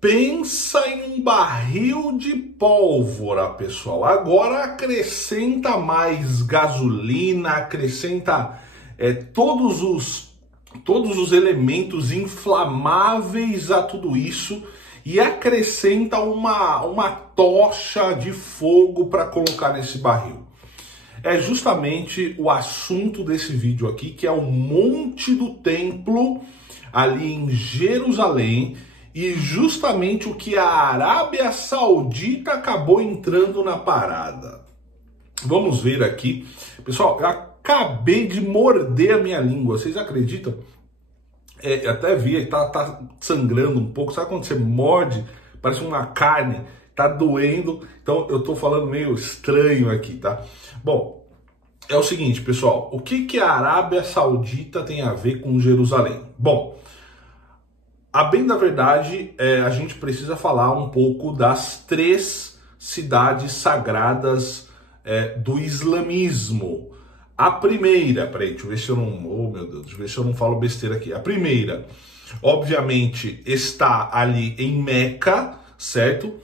Pensa em um barril de pólvora, pessoal. Agora acrescenta mais gasolina, acrescenta todos os elementos inflamáveis a tudo isso e acrescenta uma tocha de fogo para colocar nesse barril. É justamente o assunto desse vídeo aqui, que é o Monte do Templo, ali em Jerusalém, e justamente o que a Arábia Saudita acabou entrando na parada. Vamos ver aqui. Pessoal, eu acabei de morder a minha língua, vocês acreditam? Até vi, tá sangrando um pouco. Sabe quando você morde, parece uma carne, tá doendo? Então eu tô falando meio estranho aqui, tá? Bom, é o seguinte, pessoal, o que a Arábia Saudita tem a ver com Jerusalém? Bom, a bem da verdade, a gente precisa falar um pouco das 3 cidades sagradas do islamismo. A primeira, peraí, deixa eu ver se eu não... Oh, meu Deus, deixa eu ver se eu não falo besteira aqui. A primeira, obviamente, está ali em Meca, certo?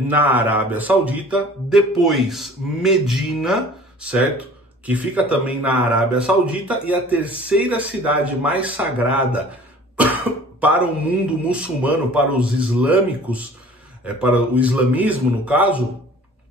Na Arábia Saudita. Depois, Medina, certo? Que fica também na Arábia Saudita. E a terceira cidade mais sagrada para o mundo muçulmano, para os islâmicos, para o islamismo no caso,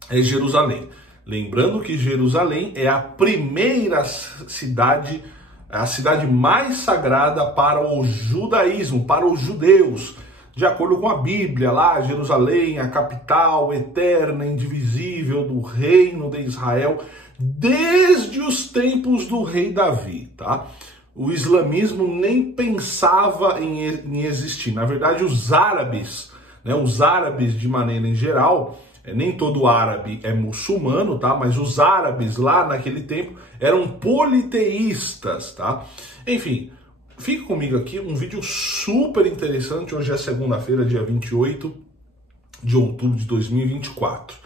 é Jerusalém. Lembrando que Jerusalém é a primeira cidade, a cidade mais sagrada para o judaísmo, para os judeus. De acordo com a Bíblia, lá Jerusalém, a capital eterna, indivisível do reino de Israel, desde os tempos do rei Davi, tá? O islamismo nem pensava em existir. Na verdade, os árabes de maneira em geral, nem todo árabe é muçulmano, tá? Mas os árabes lá naquele tempo eram politeístas, tá? Enfim, fica comigo aqui um vídeo super interessante. Hoje é segunda-feira, dia 28 de outubro de 2024.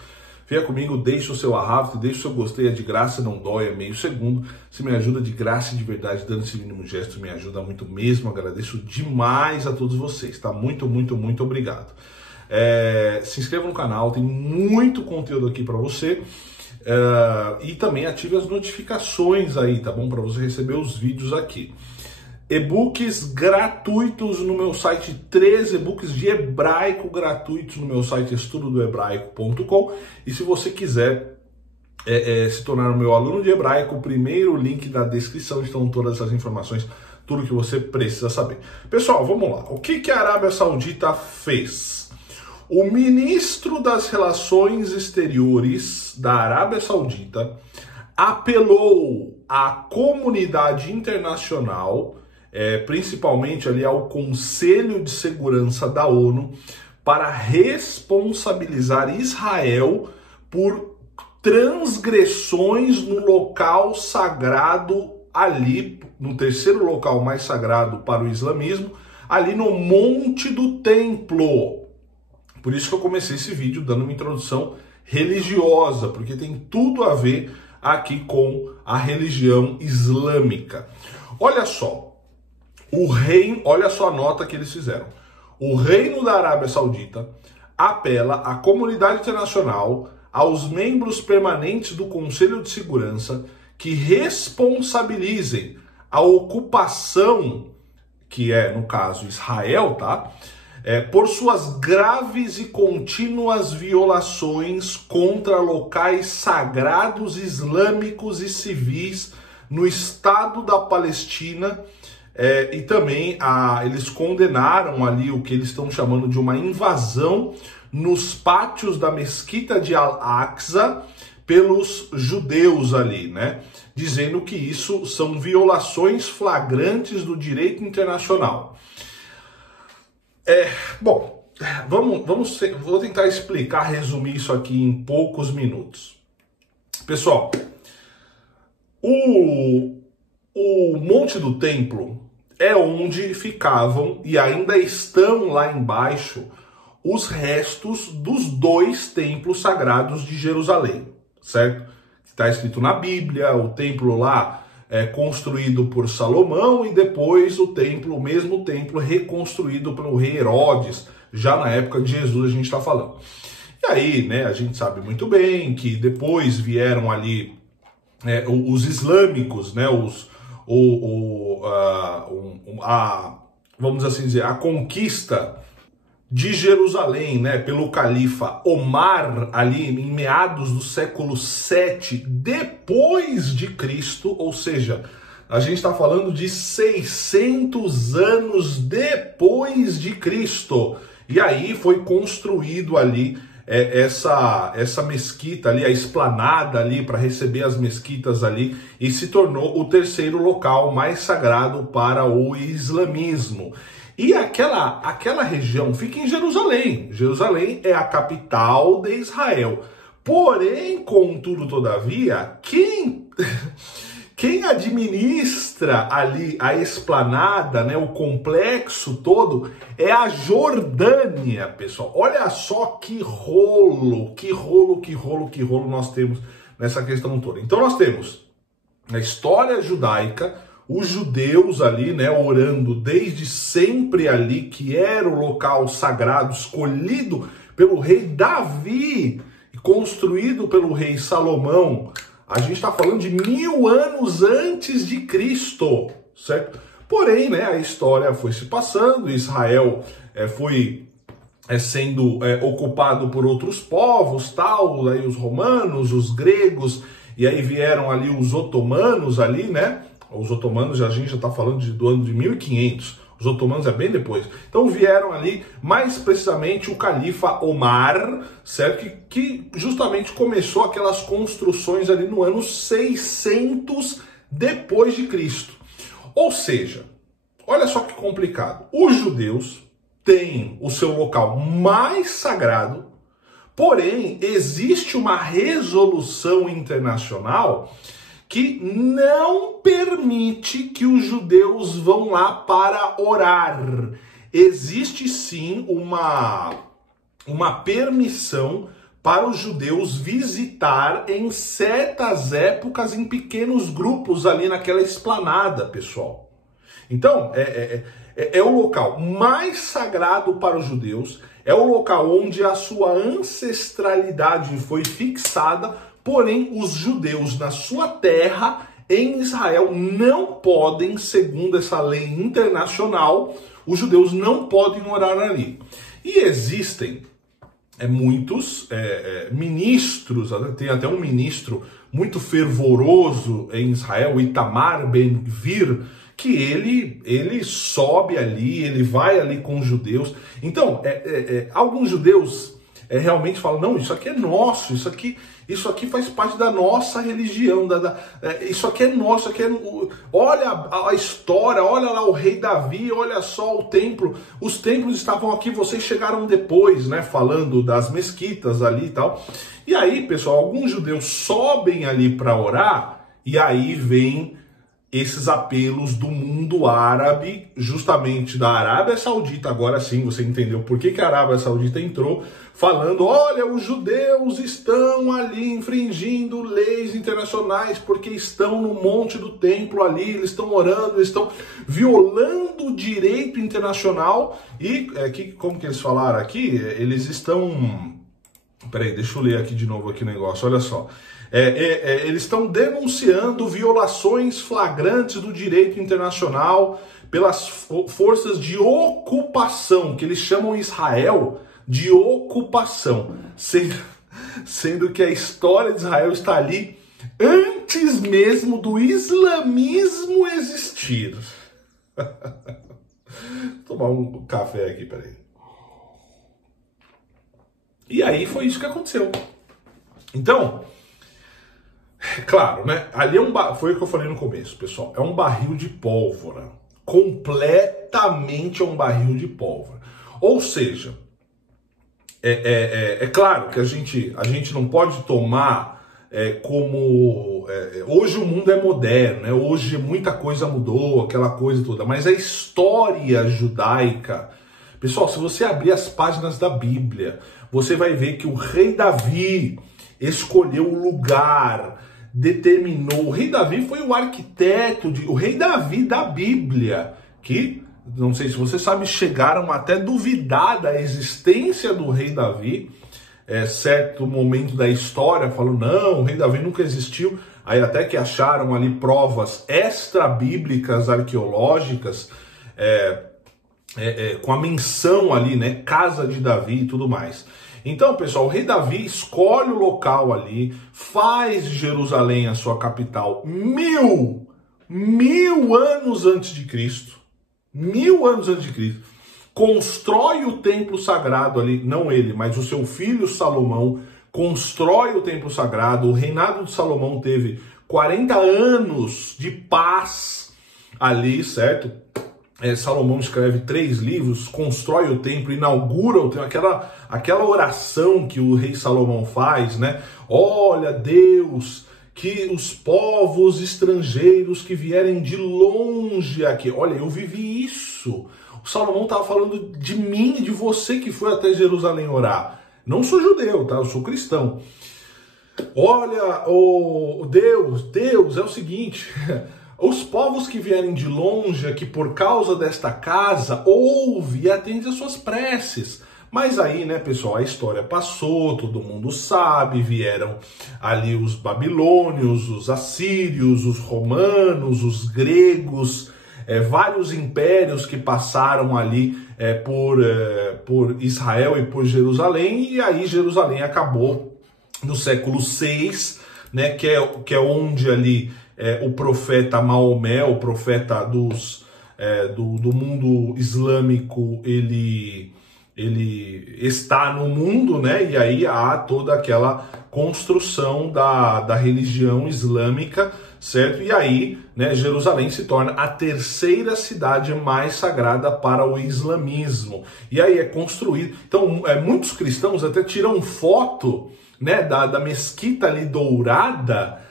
Fica comigo, deixa o seu arrasto, deixa o seu gostei, é de graça, não dói, é meio segundo. Se me ajuda de graça e de verdade, dando esse mínimo gesto, me ajuda muito mesmo. Agradeço demais a todos vocês, tá? Muito, muito, muito obrigado. Se inscreva no canal, tem muito conteúdo aqui para você. E também ative as notificações aí, tá bom? Para você receber os vídeos aqui. E-books gratuitos no meu site, 3 e-books de hebraico gratuitos no meu site estudodohebraico.com. E se você quiser se tornar o meu aluno de hebraico, o primeiro link da descrição estão todas as informações, tudo que você precisa saber. Pessoal, vamos lá. O que a Arábia Saudita fez? O ministro das Relações Exteriores da Arábia Saudita apelou à comunidade internacional, principalmente ali ao Conselho de Segurança da ONU, para responsabilizar Israel por transgressões no local sagrado ali, no terceiro local mais sagrado para o islamismo, ali no Monte do Templo. Por isso que eu comecei esse vídeo dando uma introdução religiosa, porque tem tudo a ver aqui com a religião islâmica. Olha só, olha só a nota que eles fizeram. O Reino da Arábia Saudita apela à comunidade internacional, aos membros permanentes do Conselho de Segurança, que responsabilizem a ocupação, que é, no caso, Israel, tá? Por suas graves e contínuas violações contra locais sagrados islâmicos e civis no Estado da Palestina, e também eles condenaram ali o que eles estão chamando de uma invasão nos pátios da Mesquita de Al-Aqsa pelos judeus ali, né? Dizendo que isso são violações flagrantes do direito internacional. Bom, vou tentar explicar, resumir isso aqui em poucos minutos. Pessoal, o Monte do Templo é onde ficavam e ainda estão lá embaixo os restos dos 2 templos sagrados de Jerusalém, certo? Está escrito na Bíblia, o templo lá construído por Salomão, e depois o mesmo templo reconstruído pelo rei Herodes, já na época de Jesus a gente está falando. E aí, né, a gente sabe muito bem que depois vieram ali os islâmicos, né, vamos assim dizer, a conquista de Jerusalém, né, pelo califa Omar, ali em meados do século VII depois de Cristo, ou seja, a gente está falando de 600 anos depois de Cristo. E aí foi construído ali essa mesquita ali, a esplanada ali para receber as mesquitas ali, e se tornou o terceiro local mais sagrado para o islamismo. E aquela região fica em Jerusalém. Jerusalém é a capital de Israel. Porém, contudo, todavia, quem administra ali a esplanada, né, o complexo todo, é a Jordânia, pessoal. Olha só que rolo nós temos nessa questão toda. Então nós temos na história judaica os judeus ali, né, orando desde sempre ali, que era o local sagrado escolhido pelo rei Davi e construído pelo rei Salomão. A gente está falando de 1000 anos antes de Cristo, certo? Porém, né, a história foi se passando, Israel foi sendo ocupado por outros povos, tal, aí os romanos, os gregos, e aí vieram ali os otomanos ali, né? Os otomanos, a gente já está falando do ano de 1500, os otomanos é bem depois. Então vieram ali, mais precisamente, o califa Omar, certo? Que justamente começou aquelas construções ali no ano 600 depois de Cristo. Ou seja, olha só que complicado. Os judeus têm o seu local mais sagrado, porém existe uma resolução internacional que não permite que os judeus vão lá para orar. Existe sim uma permissão para os judeus visitar em certas épocas em pequenos grupos ali naquela esplanada, pessoal. Então, é o local mais sagrado para os judeus, é o local onde a sua ancestralidade foi fixada. Porém, os judeus na sua terra, em Israel, não podem, segundo essa lei internacional, os judeus não podem orar ali. E existem muitos ministros, tem até um ministro muito fervoroso em Israel, Itamar Ben-Gvir, que ele sobe ali, ele vai ali com os judeus. Então, alguns judeus realmente falam, não, isso aqui é nosso, isso aqui faz parte da nossa religião, isso aqui é nosso, olha a história, olha lá o rei Davi, olha só o templo, os templos estavam aqui, vocês chegaram depois, né, falando das mesquitas ali e tal. E aí, pessoal, alguns judeus sobem ali para orar, e aí vem esses apelos do mundo árabe, justamente da Arábia Saudita. Agora sim, você entendeu por que a Arábia Saudita entrou, falando, olha, os judeus estão ali infringindo leis internacionais, porque estão no monte do templo ali, eles estão orando, eles estão violando o direito internacional. E como que eles falaram aqui? Eles estão... Peraí, deixa eu ler aqui de novo aqui o negócio, olha só. Eles estão denunciando violações flagrantes do direito internacional pelas forças de ocupação, que eles chamam Israel de ocupação, sendo que a história de Israel está ali antes mesmo do islamismo existir. Vou tomar um café aqui, peraí. E aí foi isso que aconteceu. Então, claro, né? Ali foi o que eu falei no começo, pessoal. É um barril de pólvora. Completamente um barril de pólvora. Ou seja, é claro que a gente não pode tomar como... hoje o mundo é moderno, né? Hoje muita coisa mudou, aquela coisa toda. Mas a história judaica... Pessoal, se você abrir as páginas da Bíblia, você vai ver que o rei Davi escolheu o lugar determinou. O rei Davi foi o arquiteto, o rei Davi da Bíblia, que, não sei se você sabe, chegaram até a duvidar da existência do rei Davi, certo momento da história, falou, não, o rei Davi nunca existiu, aí até que acharam ali provas extra-bíblicas, arqueológicas, com a menção ali, né, casa de Davi e tudo mais. Então, pessoal, o rei Davi escolhe o local ali, faz de Jerusalém a sua capital 1000 anos antes de Cristo, 1000 anos antes de Cristo, constrói o templo sagrado ali, não ele, mas o seu filho Salomão, constrói o templo sagrado. O reinado de Salomão teve 40 anos de paz ali, certo? Salomão escreve 3 livros, constrói o templo, inaugura o templo, aquela oração que o rei Salomão faz, né? Olha, Deus, que os povos estrangeiros que vierem de longe aqui, olha, eu vivi isso. O Salomão estava falando de mim, de você que foi até Jerusalém orar. Não sou judeu, tá? Eu sou cristão. Olha, Deus, é o seguinte... Os povos que vierem de longe aqui por causa desta casa, ouve e atende às suas preces. Mas aí, né, pessoal, a história passou, todo mundo sabe, vieram ali os babilônios, os assírios, os romanos, os gregos, vários impérios que passaram ali por Israel e por Jerusalém, e aí Jerusalém acabou no século VI, né, que é onde ali... o profeta Maomé, o profeta do mundo islâmico, ele está no mundo, né? E aí há toda aquela construção da religião islâmica, certo? E aí, né, Jerusalém se torna a 3ª cidade mais sagrada para o islamismo. E aí é construído... Então, muitos cristãos até tiram foto, né, da mesquita ali dourada,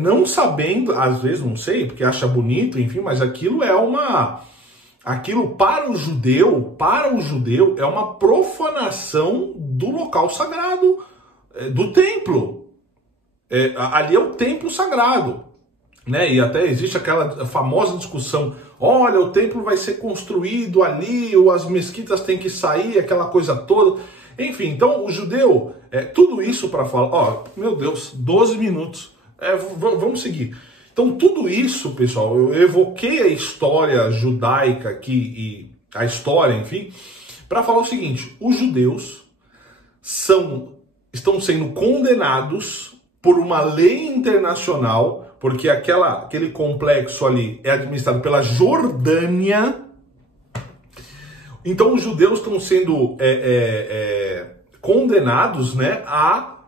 não sabendo, às vezes, não sei, porque acha bonito, enfim, mas aquilo aquilo para o judeu é uma profanação do local sagrado, do templo. Ali é o templo sagrado, né? E até existe aquela famosa discussão, olha, o templo vai ser construído ali, ou as mesquitas têm que sair, aquela coisa toda. Enfim, então o judeu, tudo isso para falar, meu Deus, 12 minutos. Vamos seguir. Então, tudo isso, pessoal, eu evoquei a história judaica aqui, e a história, enfim, para falar o seguinte: os judeus estão sendo condenados por uma lei internacional, porque aquele complexo ali é administrado pela Jordânia. Então, os judeus estão sendo condenados, né, a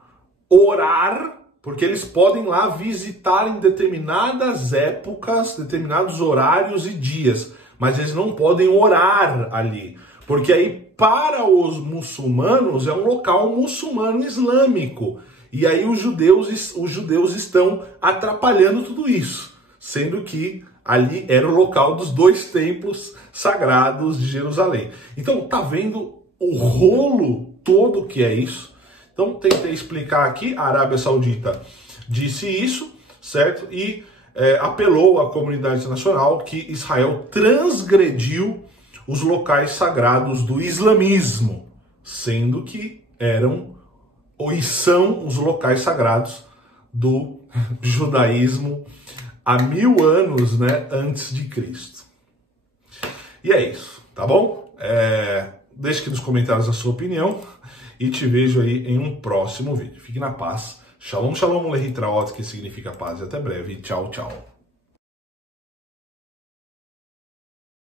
orar, porque eles podem lá visitar em determinadas épocas, determinados horários e dias, mas eles não podem orar ali, porque aí para os muçulmanos é um local muçulmano islâmico, e aí os judeus estão atrapalhando tudo isso, sendo que ali era o local dos 2 templos sagrados de Jerusalém. Então tá vendo o rolo todo que é isso? Então, tentei explicar aqui, a Arábia Saudita disse isso, certo? E apelou à comunidade internacional que Israel transgrediu os locais sagrados do islamismo, sendo que eram e são os locais sagrados do judaísmo há 1000 anos, né, antes de Cristo. E é isso, tá bom? Deixe aqui nos comentários a sua opinião. E te vejo aí em um próximo vídeo. Fique na paz. Shalom, shalom, lehitraot, que significa paz. E até breve. Tchau, tchau.